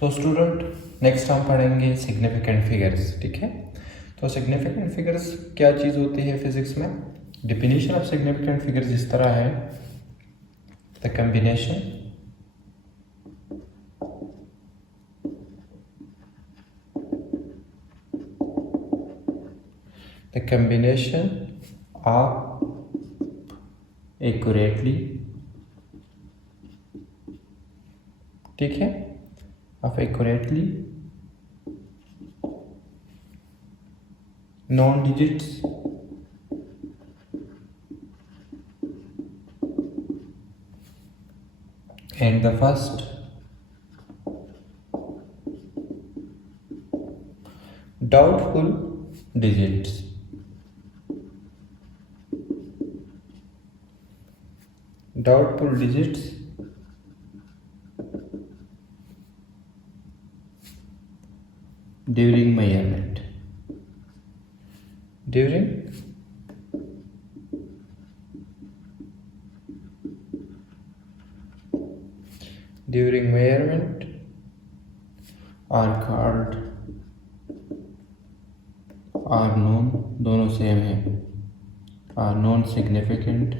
So student next हम पढ़ेंगे significant figures, ठीक है। तो सिग्निफिकेंट फिगर्स क्या चीज़ होती है फिजिक्स में। डिफिनीशन ऑफ सिग्निफिकेंट फिगर्स इस तरह है, द combination of accurately, ठीक है, of accurately known digits and the first doubtful digits. Doubtful digits during measurement. During measurement are called, are known, दोनों सेम है, are known significant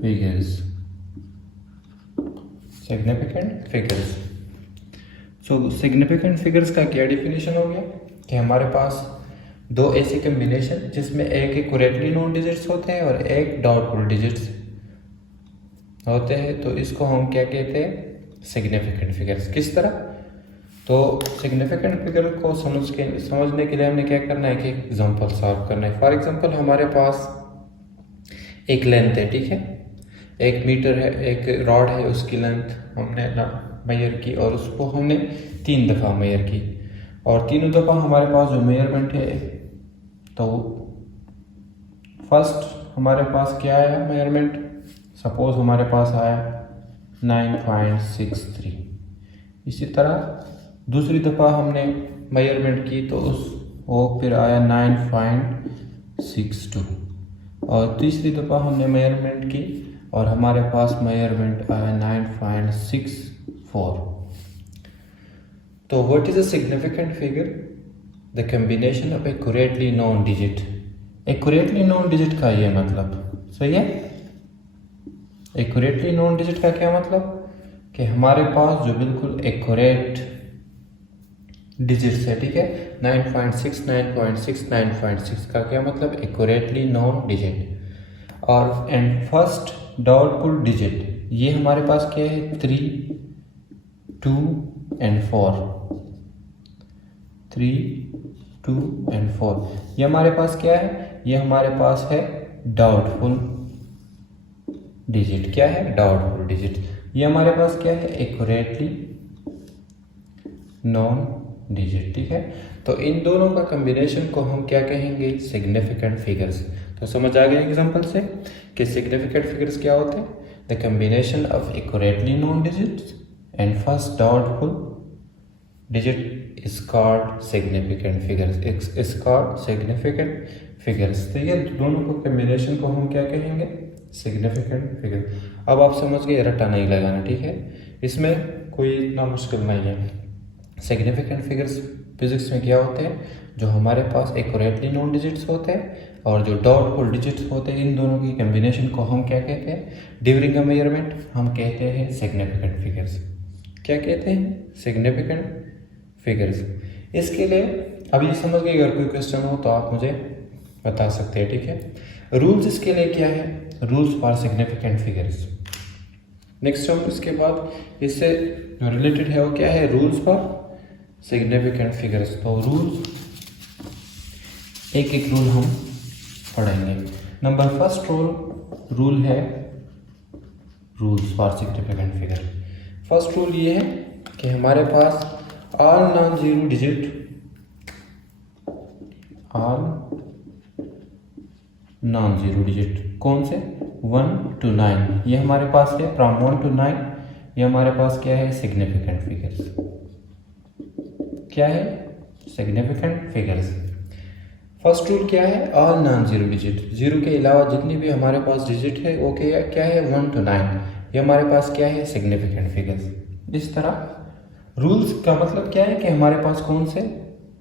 figures. Significant figures. So significant figures का क्या definition हो गया कि हमारे पास दो ऐसी कम्बिनेशन जिसमें एक एक्यूरेटली नोन डिजिट्स होते हैं और एक डाउटफुल डिजिट्स होते हैं, तो इसको हम क्या कहते हैं, सिग्निफिकेंट फिगर्स। किस तरह, तो सिग्निफिकेंट फिगर को समझने के लिए हमने क्या करना है कि एग्जांपल सॉल्व करना है। फॉर एग्जांपल हमारे पास एक लेंथ है, ठीक है, 1 मीटर है, एक रॉड है, उसकी लेंथ हमने मेजर की और उसको हमने 3 दफ़ा मेजर की, और तीनों दफ़ा हमारे पास जो मेजरमेंट है, तो फर्स्ट हमारे पास क्या आया मेजरमेंट, सपोज हमारे पास आया 9.63। इसी तरह दूसरी दफ़ा हमने मेजरमेंट की तो वो फिर आया 9.62, और तीसरी दफ़ा हमने मेजरमेंट की और हमारे पास मेजरमेंट आया 9.64। तो what is a significant figure, the combination of accurately known digit. Accurately known digit का ये मतलब सही है। एक्यूरेटली नोन डिजिट का क्या मतलब कि हमारे पास जो बिल्कुल एक्यूरेट डिजिट्स है, ठीक है, 9.6, 9.6, 9.6 का क्या मतलब, एक्यूरेटली नोन डिजिट। और एंड फर्स्ट डाउटफुल डिजिट, ये हमारे पास क्या है, 3, 2 and 4, 3, 2 and 4, ये हमारे पास क्या है, ये हमारे पास है डाउटफुल डिजिट। क्या है, डाउटफुल डिजिट। ये हमारे पास क्या है, एक्यूरेटली नॉन डिजिट, ठीक है। तो इन दोनों का कॉम्बिनेशन को हम क्या कहेंगे, सिग्निफिकेंट फिगर्स। तो समझ आ गया एग्जांपल से कि सिग्निफिकेंट फिगर्स क्या होते हैं, the combination of accurately known digits and first doubtful digit is called significant figures, is called significant figures. तो ये दोनों को कॉम्बिनेशन को हम क्या कहेंगे, सिग्निफिकेंट फिगर। अब आप समझ गए, रट्टा नहीं लगाना, ठीक है, इसमें कोई इतना मुश्किल नहीं है। सिग्निफिकेंट फिगर्स फिजिक्स में क्या होते हैं, जो हमारे पास एक्यूरेटली नोन डिजिट्स होते हैं और जो डाउटफुल डिजिट्स होते हैं, इन दोनों की कॉम्बिनेशन को हम क्या कहते हैं, ड्यूरिंग अ मेजरमेंट हम कहते हैं सिग्निफिकेंट फिगर्स। क्या कहते हैं, सिग्निफिकेंट फिगर्स। इसके लिए अब ये समझ गए, अगर कोई क्वेश्चन हो तो आप मुझे बता सकते हैं, ठीक है। रूल्स इसके लिए क्या है, rules for significant figures. Next हम इसके बाद इससे जो रिलेटेड है वो क्या है, रूल्स फॉर सिग्निफिकेंट फिगर्स। तो रूल्स एक एक रूल हम पढ़ेंगे। नंबर फर्स्ट रूल है rules for significant figure. First rule ये है कि हमारे पास all non zero digit, all non zero digit कौन से, 1 to 9, ये हमारे पास है फ्रॉम 1 to 9, ये हमारे पास क्या है, सिग्निफिकेंट फिगर्स। क्या है, सिग्निफिकेंट फिगर्स। फर्स्ट रूल क्या है, all non zero digit, zero के अलावा जितनी भी हमारे पास डिजिट है वो क्या है 1 to 9, ये हमारे पास क्या है सिग्निफिकेंट फिगर्स। इस तरह रूल्स का मतलब क्या है कि हमारे पास कौन से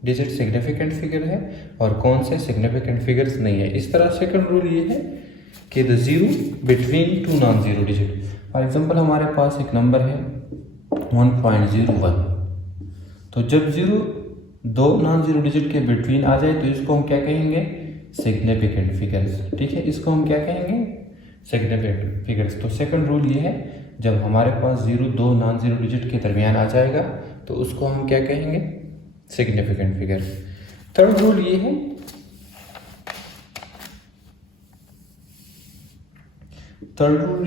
डिजिट सिग्निफिकेंट फिगर है और कौन से सिग्निफिकेंट फिगर्स नहीं है। इस तरह सेकंड रूल ये है कि the zero between two non zero digit. For example हमारे पास एक नंबर है 1.01, तो जब जीरो दो नॉन जीरो डिजिट के बिटवीन आ जाए तो इसको हम क्या कहेंगे सिग्निफिकेंट फिगर्स। ठीक है, इसको हम क्या कहेंगे सिग्निफिकेंट फिगर्स। तो सेकंड रूल ये है जब हमारे पास जीरो दो नॉन जीरो डिजिट के दरमियान आ जाएगा तो उसको हम क्या कहेंगे सिग्निफिकेंट फिगर। थर्ड रूल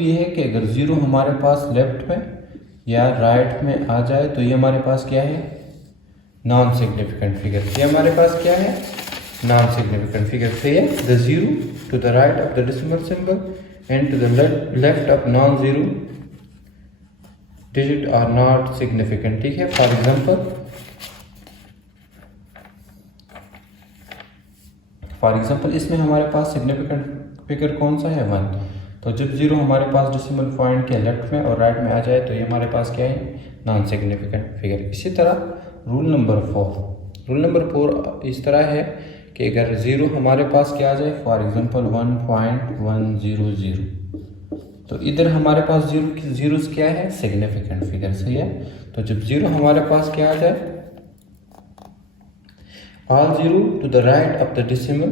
ये है कि अगर जीरो हमारे पास लेफ्ट में या राइट में आ जाए तो ये हमारे पास क्या है नॉन सिग्निफिकेंट फिगर। ये हमारे पास क्या है non significant figure. Say the zero to the right of the decimal symbol and to the left of non zero digit are not significant. ठीक है, फॉर एग्जाम्पल इसमें हमारे पास सिग्निफिकेंट फिगर कौन सा है 1, तो जब जीरो हमारे पास डेसिमल पॉइंट के लेफ्ट में और राइट में आ जाए तो ये हमारे पास क्या है नॉन सिग्निफिकेंट फिगर। इसी तरह रूल नंबर 4 इस तरह है कि अगर जीरो हमारे पास क्या आ जाए फॉर एग्जांपल 1.100, तो इधर हमारे पास जीरो क्या है सिग्निफिकेंट फिगर। सही है, तो जब जीरो हमारे पास क्या आ जाए all zero to the right of the decimal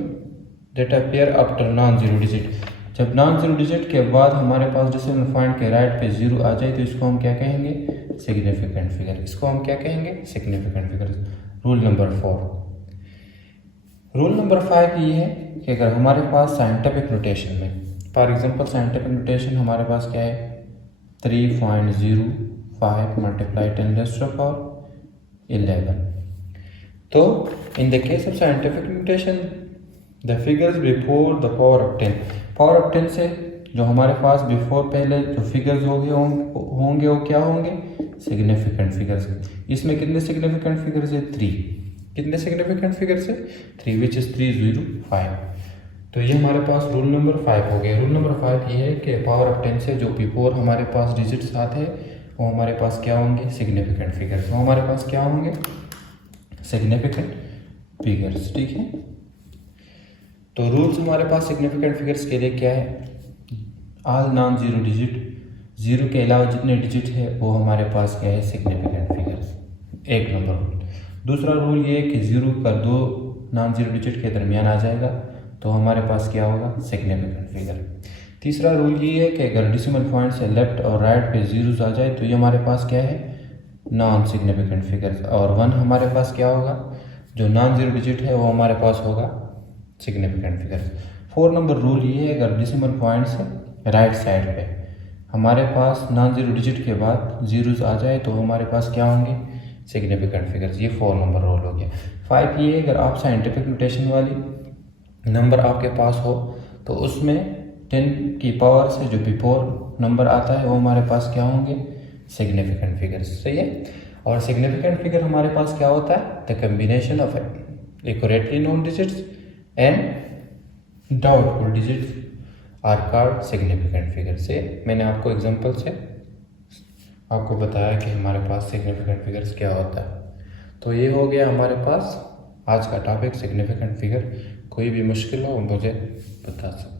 that appear after non zero digit, जब नॉन जीरो डिजिट के बाद हमारे पास डेसिमल पॉइंट के राइट पे जीरो आ जाए तो इसको हम क्या कहेंगे सिग्निफिकेंट फिगर। इसको हम क्या कहेंगे सिग्निफिकेंट फिगर। रूल नंबर 5 ये है कि अगर हमारे पास साइंटिफिक नोटेशन में फॉर एग्जांपल साइंटिफिक नोटेशन हमारे पास क्या है 3.05 मल्टीप्लाई 10⁻11, तो in the case of scientific notation the figures before the power of 10 से जो हमारे पास बिफोर पहले जो फिगर्स होंगे वो क्या होंगे सिग्निफिकेंट फिगर्स। इसमें कितने सिग्निफिकेंट फिगर्स है 3, कितने सिग्निफिकेंट फिगर्स है 3 विच इज 305। तो ये हमारे पास रूल नंबर 5 हो गया। रूल नंबर 5 ये है कि पावर ऑफ 10 से जो बिफोर हमारे पास डिजिट्स आते हैं वो हमारे पास क्या होंगे सिग्निफिकेंट फिगर्स, वो हमारे पास क्या होंगे सिग्निफिकेंट फिगर्स। ठीक है, तो रूल्स हमारे पास सिग्निफिकेंट फिगर्स के लिए क्या है all non zero digit, zero के अलावा जितने डिजिट है वो हमारे पास क्या है सिग्निफिकेंट फिगर्स, एक नंबर रूल। दूसरा रूल ये है कि जीरो का दो नॉन जीरो डिजिट के दरमियान आ जाएगा तो हमारे पास क्या होगा सिग्निफिकेंट फिगर। तीसरा रूल ये है कि अगर डेसिमल पॉइंट से लेफ्ट और राइट पे जीरोस आ जाए तो ये हमारे पास क्या है नॉन सिग्निफिकेंट फिगर्स, और 1 हमारे पास क्या होगा जो नॉन जीरो डिजिट है वो हमारे पास होगा सिग्निफिकेंट फिगर्स। 4 नंबर रूल ये है अगर डेसिमल पॉइंट से राइट साइड पे हमारे पास नॉन जीरो डिजिट के बाद जीरोस आ जाए तो हमारे पास क्या होंगे सिग्निफिकेंट फिगर्स। ये 4 नंबर रूल हो गया। 5 ये अगर आप साइंटिफिक नोटेशन वाली नंबर आपके पास हो तो उसमें 10 की पावर से जो बिफोर नंबर आता है वो हमारे पास क्या होंगे सिग्निफिकेंट फिगर्स। सही है, और सिग्निफिकेंट फिगर हमारे पास क्या होता है the combination of accurately known digits and doubtful digits are called significant figure. से मैंने आपको एग्जांपल से आपको बताया कि हमारे पास सिग्निफिकेंट फिगर्स क्या होता है। तो ये हो गया हमारे पास आज का टॉपिक सिग्निफिकेंट फिगर। कोई भी मुश्किल हो मुझे बता सकते।